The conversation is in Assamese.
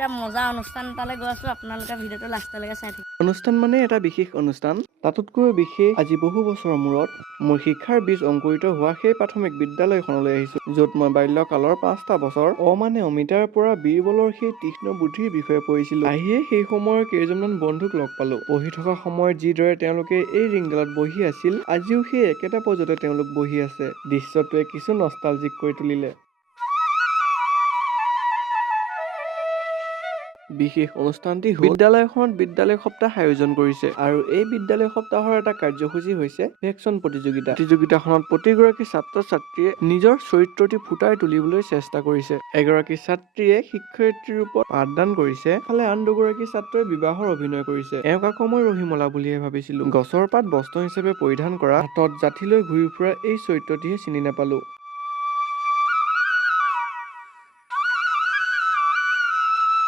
এটা মজা অনুষ্ঠান এটালৈ গৈ আছোঁ। আপোনালোকে ভিডিঅ'টো লাষ্টলৈকে চাই থাকিব। অনুষ্ঠান মানে এটা বিশেষ অনুষ্ঠান। তাতোতকৈ বিশেষ আজি বহু বছৰৰ মূৰত মোৰ শিক্ষাৰ বীজ অংকুৰিত হোৱা সেই প্ৰাথমিক বিদ্যালয়খনলৈ আহিছোঁ, য'ত মই বাল্যকালৰ 5টা বছৰ অমিতাৰ পৰা বীৰবলৰ সেই তীক্ষ্ণ বুদ্ধিৰ বিষয়ে পঢ়িছিলোঁ। আহিয়ে সেই সময়ৰ কেইজনমান বন্ধুক লগ পালোঁ। পঢ়ি থকা সময়ত যিদৰে তেওঁলোকে এই ৰিংডালত বহি আছিল, আজিও সেই একেটা পজতে তেওঁলোক বহি আছে। দৃশ্যটোৱে কিছু নষ্টালজিক কৰি তুলিলে। বিশেষ অনুষ্ঠানটি হ'ল বিদ্যালয়খনত বিদ্যালয় সপ্তাহ আয়োজন কৰিছে, আৰু এই বিদ্যালয় সপ্তাহৰ এটা কাৰ্যসূচী হৈছে ভেকচন প্ৰতিযোগিতা। প্ৰতিযোগিতাখনত প্ৰতিগৰাকী ছাত্ৰ ছাত্ৰীয়ে নিজৰ চৰিত্ৰটি ফুটাই তুলিবলৈ চেষ্টা কৰিছে। এগৰাকী ছাত্ৰীয়ে শিক্ষয়িত্ৰীৰ ৰূপত পাঠদান কৰিছে, ফালে আন দুগৰাকী ছাত্ৰই বিবাহৰ অভিনয় কৰিছে। এওঁক আকৌ মই ৰহিমলা বুলিহে ভাবিছিলোঁ। গছৰ পাত বস্ত্ৰ হিচাপে পৰিধান কৰা, হাতত জাঠি লৈ ঘূৰি ফুৰা এই চৰিত্ৰটিহে চিনি নাপালোঁ।